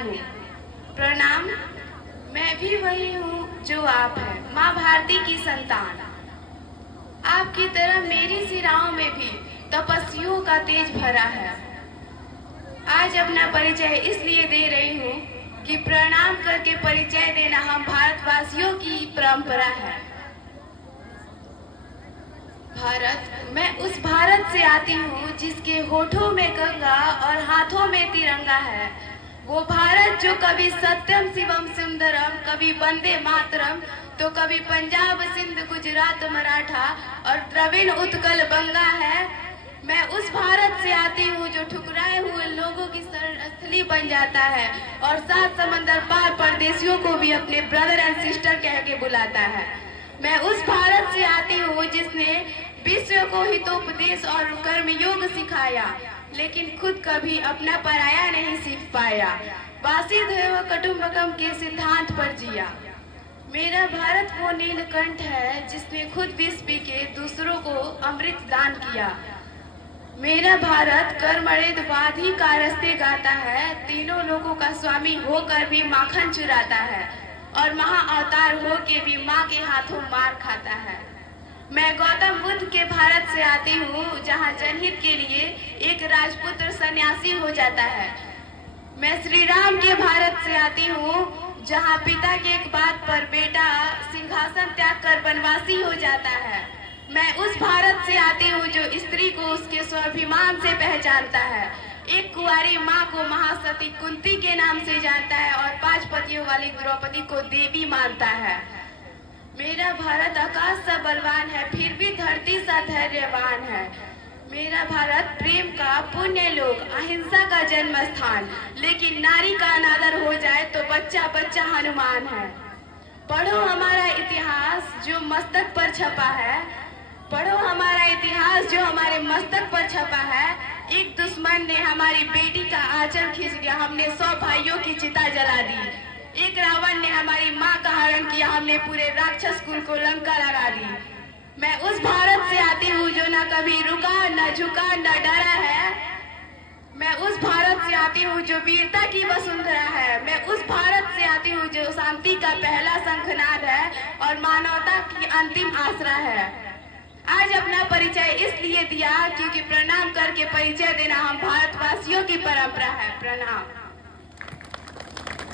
हूँ। प्रणाम। मैं भी वही हूँ जो आप हैं, माँ भारती की संतान। आपकी तरह मेरी सिराओं में भी तपस्वियों का तेज भरा है। आज अपना परिचय इसलिए दे रही हूँ कि प्रणाम करके परिचय देना हम भारतवासियों की परंपरा है। भारत, मैं उस भारत से आती हूँ जिसके होठों में गंगा और हाथों में तिरंगा है। वो भारत जो कभी सत्यम शिवम सुंदरम, कभी वंदे मातरम, तो कभी पंजाब सिंध गुजरात मराठा और द्रविड़ उत्कल बंगा है। मैं उस भारत से आती हूँ जो ठुकराए हुए लोगों की शरणस्थली बन जाता है और 7 समंदर पार परदेशियों को भी अपने ब्रदर एंड सिस्टर कह के बुलाता है। मैं उस भारत से आती हूँ जिसने विश्व को हितोपदेश और कर्मयोग सिखाया, लेकिन खुद कभी अपना पराया नहीं सीख पाया। वासुदेव कुटुंबकम के सिद्धांत पर जिया। मेरा भारत वो नीलकंठ है जिसने खुद विष पी के दूसरों को अमृत दान किया। मेरा भारत कर्मणेदवाधी का रस्ते गाता है, तीनों लोगों का स्वामी होकर भी माखन चुराता है और महाअवतार हो के भी माँ के हाथों मार खाता है। मैं गौतम बुद्ध के भारत से आती हूँ जहाँ जनहित के लिए एक राजपुत्र सन्यासी हो जाता है। मैं श्री राम के भारत से आती हूँ जहाँ पिता के एक बात पर बेटा सिंहासन त्याग कर वनवासी हो जाता है। मैं उस भारत से आती हूँ जो स्त्री को उसके स्वाभिमान से पहचानता है, एक कुंवारी माँ को महासती कुंती के नाम से जानता है और 5 पतियों वाली द्रौपदी को देवी मानता है। मेरा भारत आकाश सा बलवान है, फिर भी धरती सा धैर्यवान है। मेरा भारत प्रेम का पुण्य लोक, अहिंसा का जन्म स्थान, लेकिन नारी का अनादर हो जाए तो बच्चा बच्चा हनुमान है। पढ़ो हमारा इतिहास जो मस्तक पर छपा है, पढ़ो हमारा इतिहास जो हमारे मस्तक पर छपा है। एक दुश्मन ने हमारी बेटी का आंचल खींच लिया, हमने 100 भाइयों की चिता जला दी। एक रावण ने हमारी माँ का हरण किया, हमने पूरे राक्षस कुल को लंका लगा दी। मैं उस भारत से आती हूँ जो न कभी रुका, न झुका, न डरा है। मैं उस भारत से आती हूँ जो वीरता की वसुंधरा है। मैं उस भारत से आती हूँ जो शांति का पहला शंखनाद है और मानवता की अंतिम आसरा है। आज अपना परिचय इसलिए दिया क्योंकि प्रणाम करके परिचय देना हम भारतवासियों की परंपरा है। प्रणाम।